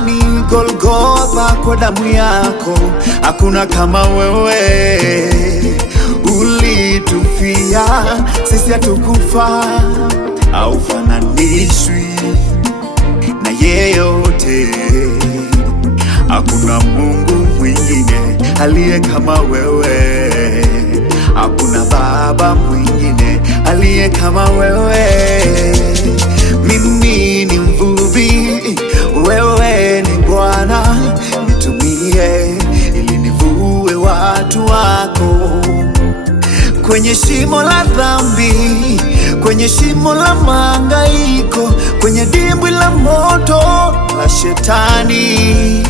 msalabani Golgotha kwa damu yako, hakuna kama wewe. Ulitufia sisi, hatukufa, haufananishwi na yeyote. Hakuna Mungu mwingine aliye kama wewe, hakuna Baba mwingine aliye kama wewe. Mimi ni mvuvi, wewe ni Bwana, nitumie ili nivue watu wako kwenye shimo la dhambi, kwenye shimo la mahangaiko, kwenye dimbwi la moto la Shetani.